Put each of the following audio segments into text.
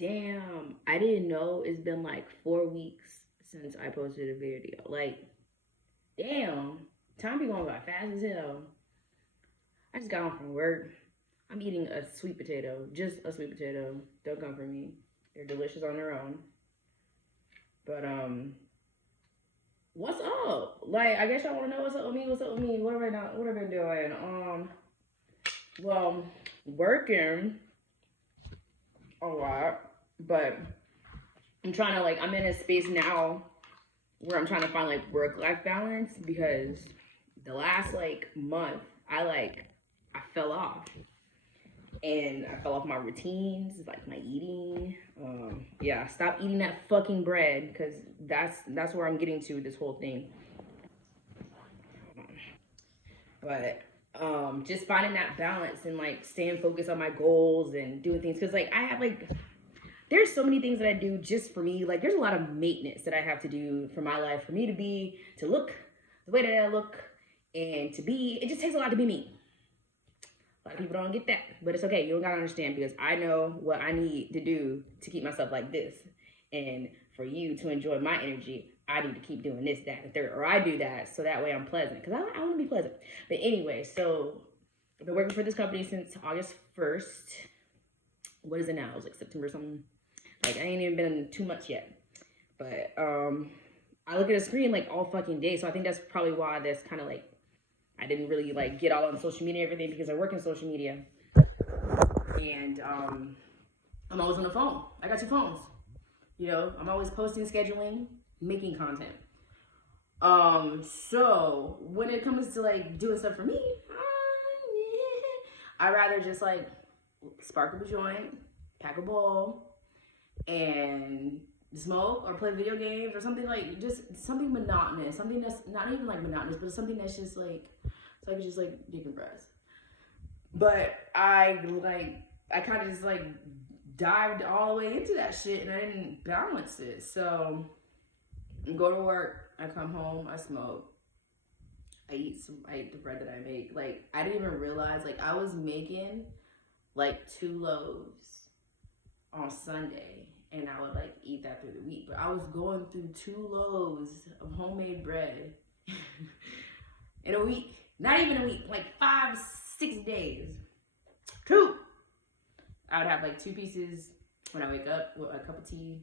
Damn, I didn't know it's been like 4 weeks since I posted a video. Like, damn, time be going by fast as hell. I just got home from work. I'm eating a sweet potato, just a sweet potato. Don't come for me. They're delicious on their own. But what's up? Like, I guess y'all want to know what's up with me. What's up with me? What have I done? What have I been doing? Well, working a lot, but I'm trying to I'm in a space now where I'm trying to find work-life balance because the last month I fell off. And I fell off my routines, like my eating. Yeah, stop eating that fucking bread because that's where I'm getting to this whole thing. But just finding that balance and staying focused on my goals and doing things because I have there's so many things that I do just for me. There's a lot of maintenance that I have to do for my life, for me to look the way that I look, and to be. It just takes a lot to be me. A lot of people don't get that, but it's okay. You don't gotta understand because I know what I need to do to keep myself like this. And for you to enjoy my energy, I need to keep doing this, that, and third. Or I do that so that way I'm pleasant because I want to be pleasant. But anyway, so I've been working for this company since August 1st. What is it now? It's September something. I ain't even been too much yet. But I look at a screen all fucking day. So I think that's probably why that's kind of I didn't really get all on social media and everything because I work in social media. And I'm always on the phone. I got two phones. I'm always posting, scheduling, making content. So when it comes to doing stuff for me, I rather just spark up a joint, pack a bowl, and smoke or play video games or something just something monotonous, something that's not even monotonous, but something that's just so I can just decompress. But I kind of just dived all the way into that shit and I didn't balance it. So I go to work, I come home, I smoke, I eat the bread that I make. I didn't even realize I was making 2 loaves on Sunday. And I would eat that through the week. But I was going through 2 loaves of homemade bread in a week. Not even a week, 5, 6 days. True. I would have 2 pieces when I wake up with a cup of tea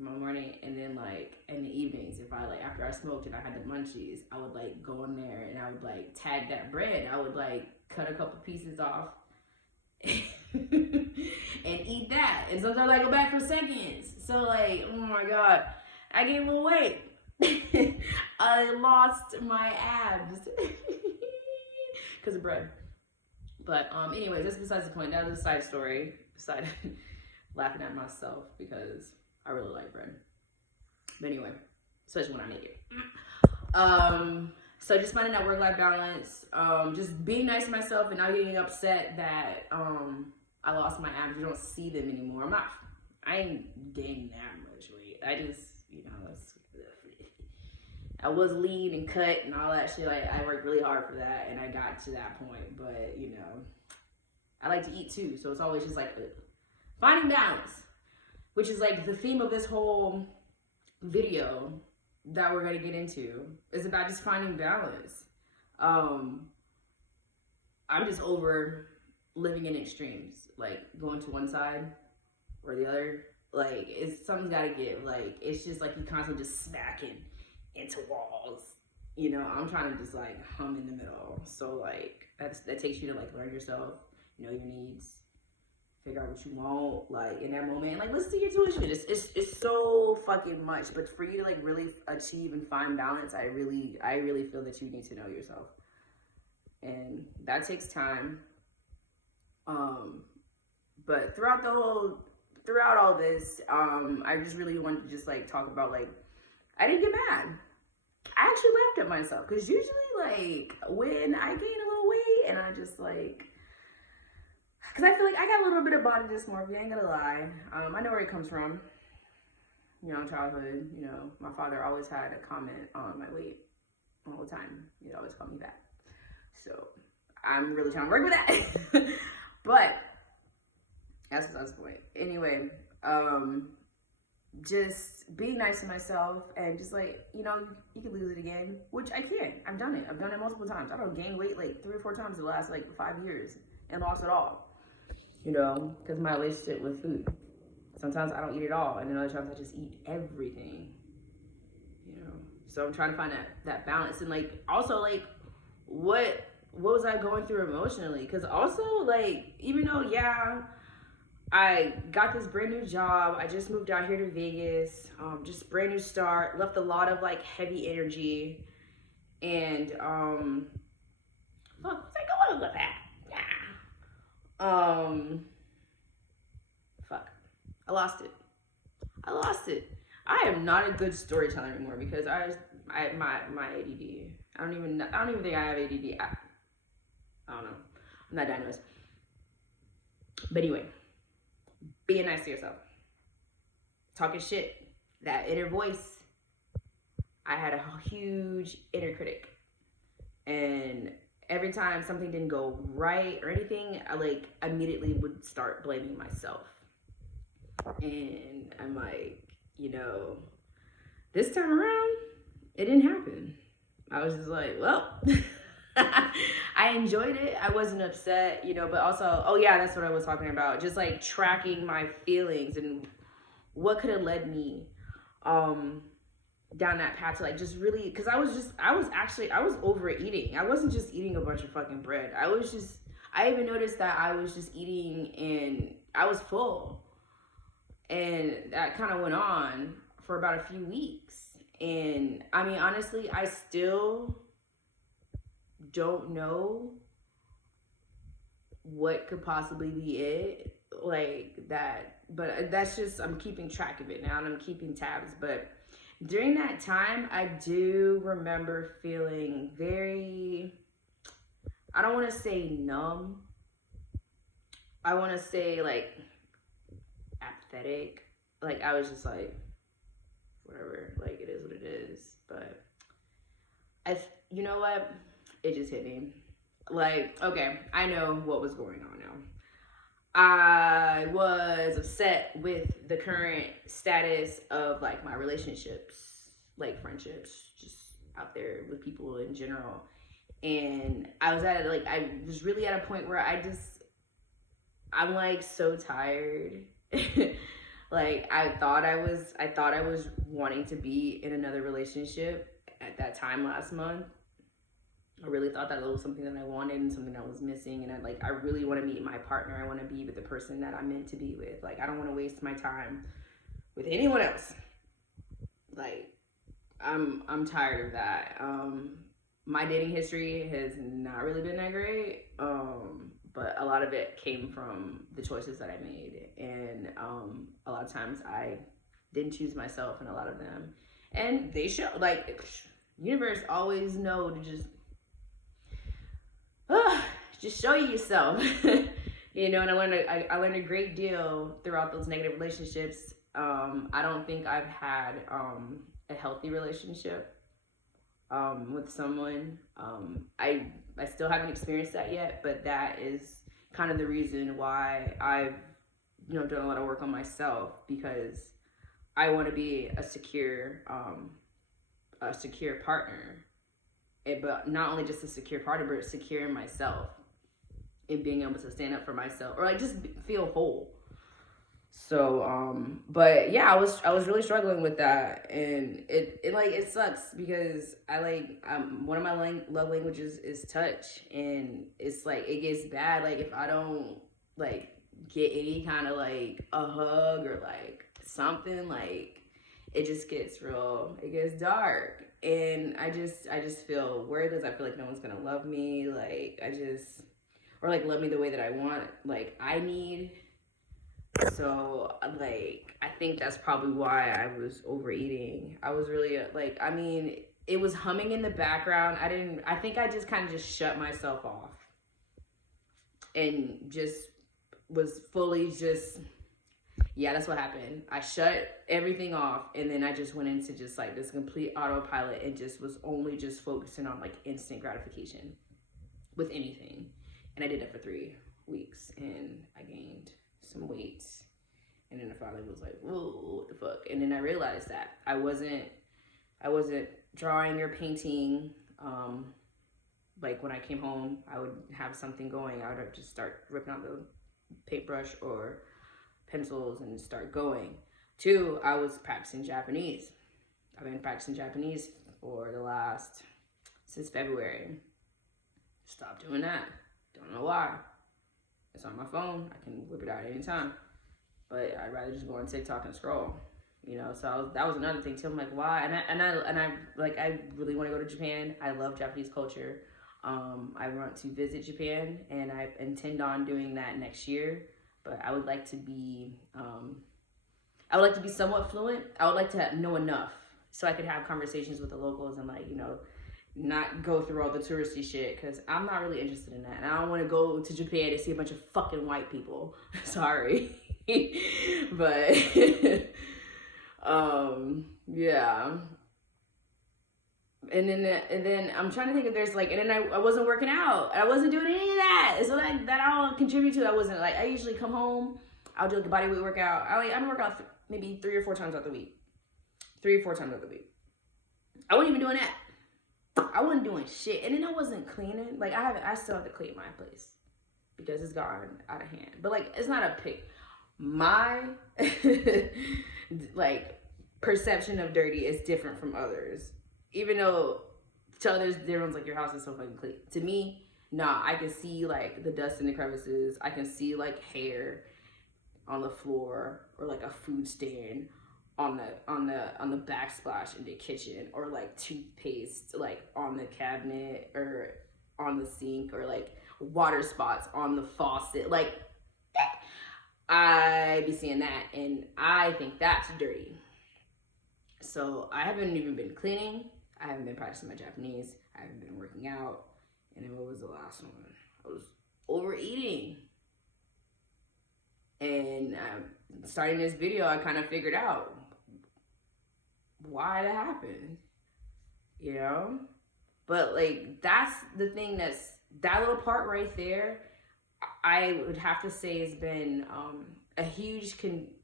in the morning. And then in the evenings, if I after I smoked and I had the munchies, I would go in there and I would tag that bread. I would cut a couple pieces off. And eat that. And sometimes I go back for seconds. So oh my god, I gained a little weight. I lost my abs because of bread. But anyways, that's besides the point. That was a side story. Beside laughing at myself because I really like bread. But anyway, especially when I make it. So just finding that work-life balance, just being nice to myself and not getting upset that I lost my abs. You don't see them anymore. I ain't gained that much weight. I just, I was lean and cut and all that shit. I worked really hard for that and I got to that point. But, I like to eat too. So it's always just finding balance, which is the theme of this whole video that we're gonna get into is about just finding balance. I'm just over living in extremes, going to one side or the other. It's something's gotta give. It's just you constantly just smacking into walls. I'm trying to just hum in the middle. So that takes you to learn yourself, know your needs, figure out what you want in that moment, and listen to your intuition. It's so fucking much, but for you to really achieve and find balance, I really feel that you need to know yourself, and that takes time. But throughout all this, I just really wanted to just talk about I didn't get mad. I actually laughed at myself because usually when I gain a little weight and I just because I feel I got a little bit of body dysmorphia, I ain't gonna lie. I know where it comes from. Childhood, my father always had a comment on my weight all the time. He'd always call me fat. So I'm really trying to work with that. But That's besides the point. Anyway, just being nice to myself and just like, you know, you can lose it again, which I can. I've done it. I've done it multiple times. I don't gain weight like 3 or 4 times in the last like 5 years and lost it all, you know, because my relationship with food. Sometimes I don't eat at all, and then other times I just eat everything, you know. So I'm trying to find that balance, and like also like what was I going through emotionally? Because also like, even though yeah, I got this brand new job. I just moved out here to Vegas. Just brand new start. Left a lot of like heavy energy. And fuck, what's I going with that? Yeah. Fuck. I lost it. I am not a good storyteller anymore because my ADD. I don't even think I have ADD. I don't know. I'm not diagnosed. But anyway, being nice to yourself, talking shit, that inner voice. I had a huge inner critic, and every time something didn't go right or anything, I like immediately would start blaming myself. And I'm like, you know, this time around, it didn't happen. I was just like, well, I enjoyed it. I wasn't upset, you know, but also, oh yeah, that's what I was talking about. Just like tracking my feelings and what could have led me down that path to like just really, because I was overeating. I wasn't just eating a bunch of fucking bread. I even noticed that I was just eating and I was full. And that kind of went on for about a few weeks. And I mean, honestly, I still don't know what could possibly be it, like that, but that's just, I'm keeping track of it now and I'm keeping tabs. But during that time, I do remember feeling very, I don't want to say numb, I want to say like apathetic. Like I was just like, whatever, like it is what it is. But you know what, it just hit me. Like, okay, I know what was going on now. I was upset with the current status of like my relationships, like friendships, just out there with people in general. And I was I was really at a point where I'm like so tired. Like I thought I was wanting to be in another relationship at that time last month. I really thought that was something that I wanted and something that was missing. And I really want to meet my partner. I want to be with the person that I'm meant to be with. Like, I don't want to waste my time with anyone else. Like, I'm tired of that. My dating history has not really been that great. But a lot of it came from the choices that I made. And a lot of times I didn't choose myself in a lot of them. And they show, like, universe always know to just show you yourself. You know, and I learned a great deal throughout those negative relationships. I don't think I've had a healthy relationship with someone. I still haven't experienced that yet, but that is kind of the reason why I've, you know, done a lot of work on myself, because I want to be a secure partner. But not only just a secure partner, but secure in myself and being able to stand up for myself, or like just feel whole. So but yeah, I was really struggling with that, and it sucks because one of my love languages is touch, and it's like it gets bad like if I don't like get any kind of like a hug or like something, like it just gets it gets dark. And I just feel worthless. I feel like no one's gonna love me, like or like love me the way that I want, like I need. So like I think that's probably why I was overeating. I was really like, I mean, it was humming in the background. I think I just kind of just shut myself off and just was fully just, yeah, that's what happened. I shut everything off, and then I just went into just like this complete autopilot and just was only just focusing on like instant gratification with anything. And I did that for 3 weeks, and I gained some weights. And then I finally was like, whoa, what the fuck? And then I realized that I wasn't drawing or painting. Like when I came home, I would have something going. I would just start ripping out the paintbrush or pencils and start going. 2, I was practicing Japanese. I've been practicing Japanese for since February. Stopped doing that. Don't know why. It's on my phone. I can whip it out anytime. But I'd rather just go on TikTok and scroll. So that was another thing too. I'm like, why? And I really want to go to Japan. I love Japanese culture. I want to visit Japan, and I intend on doing that next year. But I would like to be, somewhat fluent. I would like to know enough so I could have conversations with the locals and not go through all the touristy shit, because I'm not really interested in that. And I don't want to go to Japan to see a bunch of fucking white people. Sorry. But yeah. And then I'm trying to think if there's and then I wasn't working out. I wasn't doing any of that. So that all contribute to, I usually come home, I'll do a body weight workout. I'm work out maybe 3 or 4 times out the week. 3 or 4 times out the week. I wasn't even doing that. I wasn't doing shit. And then I wasn't cleaning. I still have to clean my place because it's gotten out of hand. But it's not a pick. My perception of dirty is different from others. Even though to others, everyone's your house is so fucking clean. To me, nah, I can see the dust in the crevices. I can see hair on the floor, or a food stain on the backsplash in the kitchen, or toothpaste on the cabinet or on the sink, or water spots on the faucet. I be seeing that, and I think that's dirty. So I haven't even been cleaning. I haven't been practicing my Japanese. I haven't been working out. And then what was the last one? I was overeating. And starting this video, I kind of figured out why that happened. But that's the thing, that little part right there, I would have to say has been a huge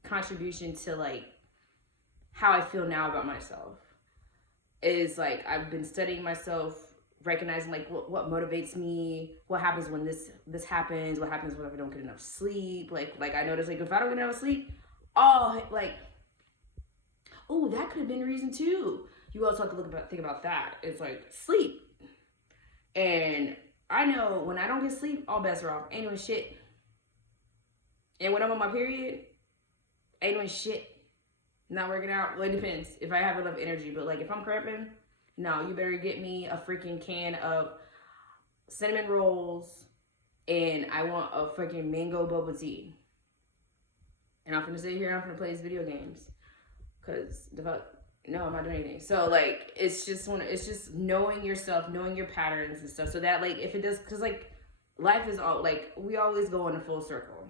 contribution to how I feel now about myself. Is I've been studying myself, recognizing what motivates me, what happens when this happens, what happens when I don't get enough sleep. I notice if I don't get enough sleep, oh that could have been a reason too. You also have to think about that. It's sleep. And I know when I don't get sleep, all bets are off. Ain't doing shit. And when I'm on my period, ain't doing shit. Not working out. Well, it depends if I have enough energy. But if I'm cramping, no, you better get me a freaking can of cinnamon rolls, and I want a freaking mango boba tea. And I'm finna sit here and I'm finna play these video games. Cause the fuck, no, I'm not doing anything. So it's just knowing yourself, knowing your patterns and stuff. So that if it does, cause life is all we always go in a full circle.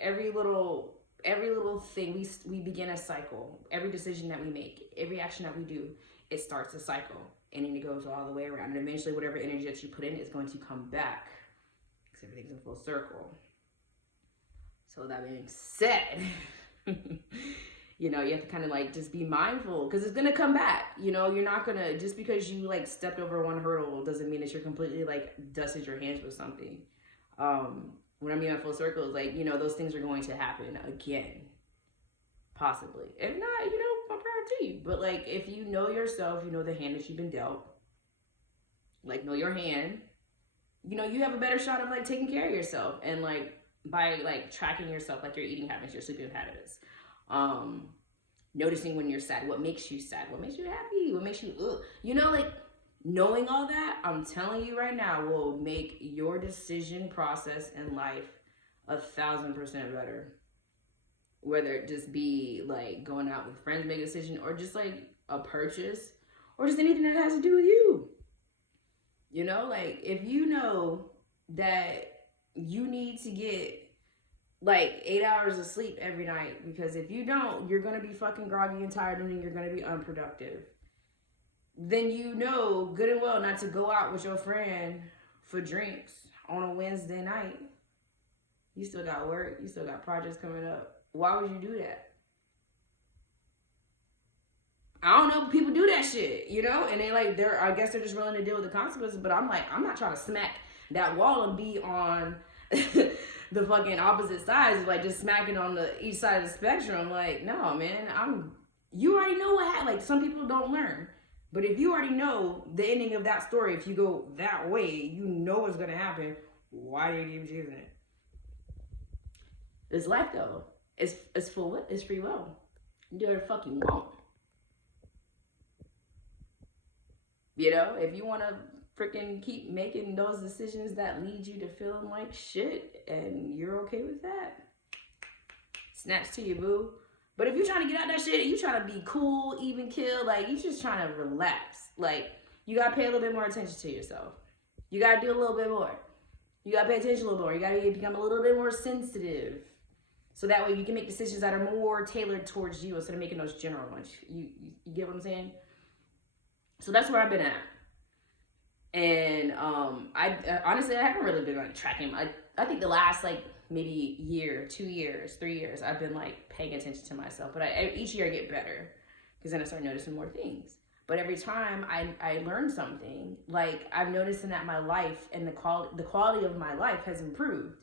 Every little thing, we begin a cycle. Every decision that we make, every action that we do, it starts a cycle, and then it goes all the way around. And eventually, whatever energy that you put in is going to come back, because everything's in full circle. So that being said, you have to kind of just be mindful, because it's gonna come back. You're not gonna, just because you stepped over one hurdle doesn't mean that you're completely dusted your hands with something. When I mean by full circle, is those things are going to happen again, possibly. If not, I'm proud to you. But if you know yourself, you know the hand that you've been dealt. Know your hand. You have a better shot of taking care of yourself, and by tracking yourself, your eating habits, your sleeping habits. Noticing when you're sad, what makes you sad, what makes you happy, what makes you knowing all that, I'm telling you right now, will make your decision process in life 1,000% better. Whether it just be going out with friends, make a decision, or just a purchase, or just anything that has to do with you. If you know that you need to get 8 hours of sleep every night, because if you don't, you're gonna be fucking groggy and tired, and then you're gonna be unproductive. Then good and well not to go out with your friend for drinks on a Wednesday night. You still got work. You still got projects coming up. Why would you do that? I don't know, people do that shit, you know? And they like, I guess they're just willing to deal with the consequences, but I'm like, I'm not trying to smack that wall and be on the fucking opposite sides, like just smacking on each side of the spectrum. Like, no, man, you already know what happened. Like, some people don't learn. But if you already know the ending of that story, if you go that way, you know what's gonna happen. Why do you keep choosing it? It's life though. It's free will. You do whatever the fuck you want. You know, if you want to freaking keep making those decisions that lead you to feeling like shit and you're okay with that, snaps to you, boo. But if you're trying to get out that shit and you trying to be cool, even kill, like you just trying to relax, like you got to pay a little bit more attention to yourself. You got to do a little bit more. You got to pay attention a little more. You got to become a little bit more sensitive. So that way you can make decisions that are more tailored towards you instead of making those general ones. You get what I'm saying? So that's where I've been at. And I honestly, I haven't really been like tracking. I think the last like maybe year, 2 years, 3 years, I've been like paying attention to myself. But each year I get better because then I start noticing more things. But every time I learn something, like I've noticed that my life and the quality of my life has improved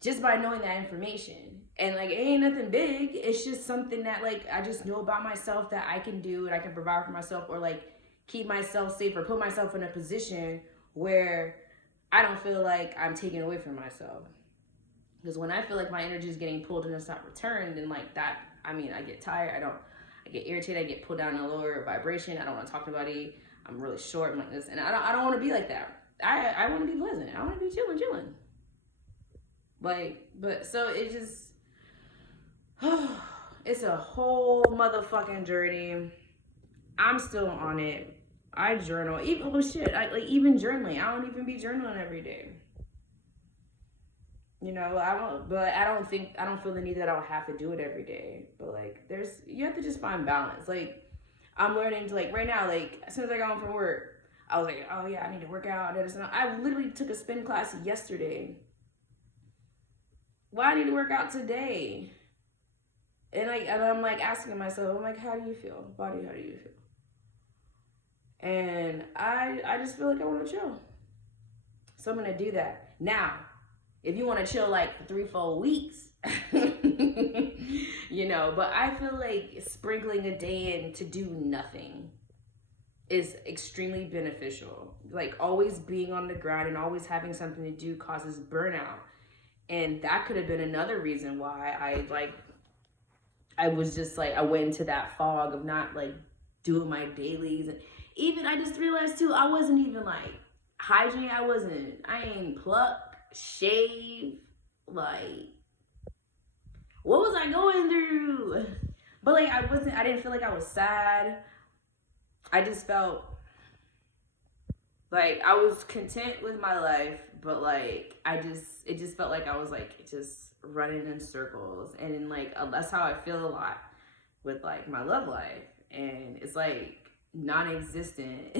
just by knowing that information. And like, it ain't nothing big. It's just something that like I just know about myself that I can do and I can provide for myself, or like keep myself safe or put myself in a position where I don't feel like I'm taken away from myself. Because when I feel like my energy is getting pulled and it's not returned, then like that, I mean, I get tired. I get irritated. I get pulled down in a lower vibration. I don't want to talk to anybody. I'm really short. I'm like this. And I don't want to be like that. I want to be pleasant. I want to be chilling. Like, but so it just, it's a whole motherfucking journey. I'm still on it. I journal, even even journaling. I don't even be journaling every day. You know, I don't feel the need that I'll have to do it every day. But like, you have to just find balance. Like, I'm learning to like right now, like as soon as I got home from work, I was like, oh yeah, I need to work out. I literally took a spin class yesterday. Why I need to work out today? And I'm like asking myself, I'm like, how do you feel? Body, how do you feel? And I just feel like I want to chill. So I'm going to do that. Now, if you want to chill like 3-4 weeks, you know, but I feel like sprinkling a day in to do nothing is extremely beneficial. Like always being on the ground and always having something to do causes burnout. And that could have been another reason why I was just like, I went into that fog of not like doing my dailies. And even I just realized too, I wasn't even like hygiene. I ain't pluck, shave, like, what was I going through? But like, I didn't feel like I was sad. I just felt like I was content with my life, but like, it just felt like I was like, just running in circles. And then like, that's how I feel a lot with like my love life. And it's like non-existent.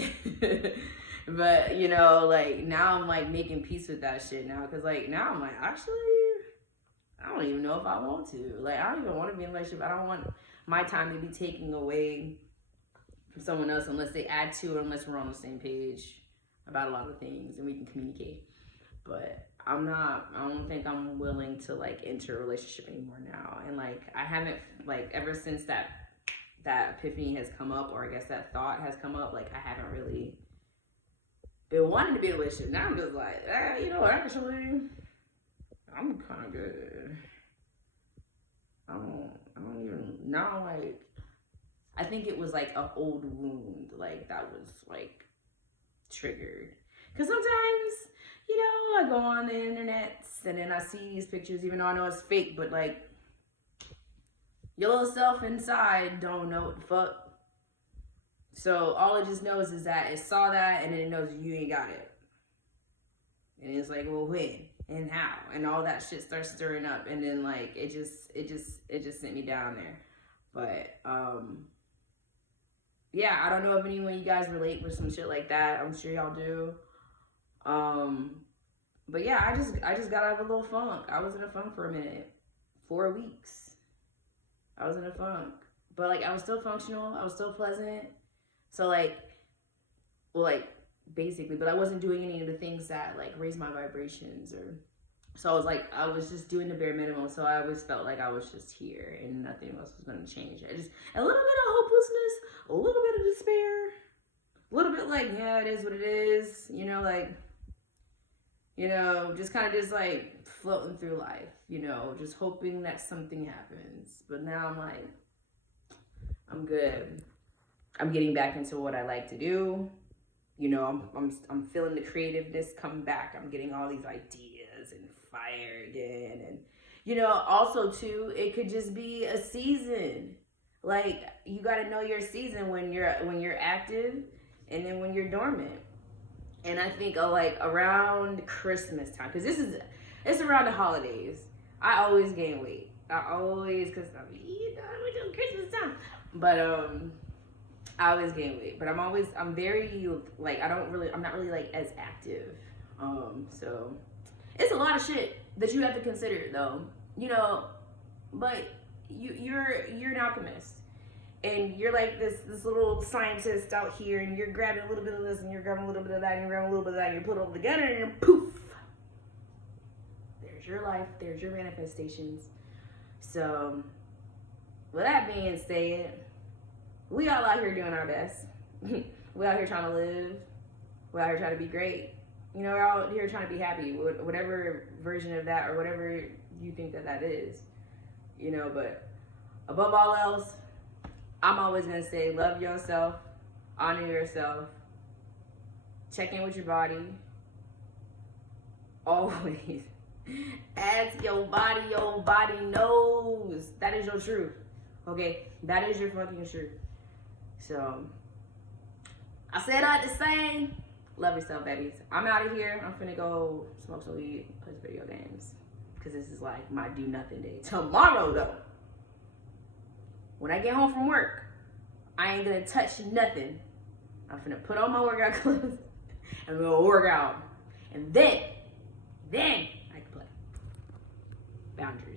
But you know, like now I'm like making peace with that shit now. Cause like now I'm like, actually, I don't even know if I want to. Like, I don't even want to be in a relationship. I don't want my time to be taken away from someone else unless they add to it, unless we're on the same page about a lot of things and we can communicate. But I don't think I'm willing to like enter a relationship anymore now. And like, I haven't, like, ever since that epiphany has come up, or I guess that thought has come up, like I haven't really been wanting to be in a relationship. Now I'm just like, you know what, actually, I'm kind of good. I don't even, now like, I think it was like an old wound, like that was like triggered. Cause sometimes, you know, I go on the internet and then I see these pictures, even though I know it's fake, but like, your little self inside don't know what the fuck. So all it just knows is that it saw that and then it knows you ain't got it. And it's like, well, when and how, and all that shit starts stirring up, and then like it just sent me down there. But yeah, I don't know if anyone you guys relate with some shit like that. I'm sure y'all do. But yeah, I just got out of a little funk. I was in a funk for a minute. 4 weeks. I was in a funk. But like I was still functional. I was still pleasant. So like, well, like basically, but I wasn't doing any of the things that like raised my vibrations or so I was just doing the bare minimum. So I always felt like I was just here and nothing else was gonna change. I just a little bit of hopelessness, a little bit of despair, a little bit like, yeah, it is what it is, you know, like, you know, just kind of just like floating through life, you know, just hoping that something happens. But now I'm like, I'm good. I'm getting back into what I like to do. You know, I'm feeling the creativeness come back. I'm getting all these ideas and fire again. And, you know, also too, it could just be a season. Like you got to know your season when you're active and then when you're dormant. And I think like around Christmas time, because it's around the holidays. I always gain weight. Because we're doing Christmas time. But I always gain weight. But I'm very like I'm not really like as active. So it's a lot of shit that you have to consider though. You know, but you're an alchemist. And you're like this little scientist out here, and you're grabbing a little bit of this, and you're grabbing a little bit of that, and you're grabbing a little bit of that, and you put it all together, and poof! There's your life, there's your manifestations. So, with that being said, we all out here doing our best. We out here trying to live. We out here trying to be great. You know, we're out here trying to be happy, whatever version of that, or whatever you think that is. You know, but above all else, I'm always going to say, love yourself, honor yourself, check in with your body. Always ask your body knows. That is your truth. Okay? That is your fucking truth. So, I said I had to say, love yourself, babies. I'm out of here. I'm finna go smoke some weed, play video games. Because this is like my do nothing day. Tomorrow, though, when I get home from work, I ain't gonna touch nothing. I'm finna put on my workout clothes and we're gonna work out. And then I can play. Boundaries.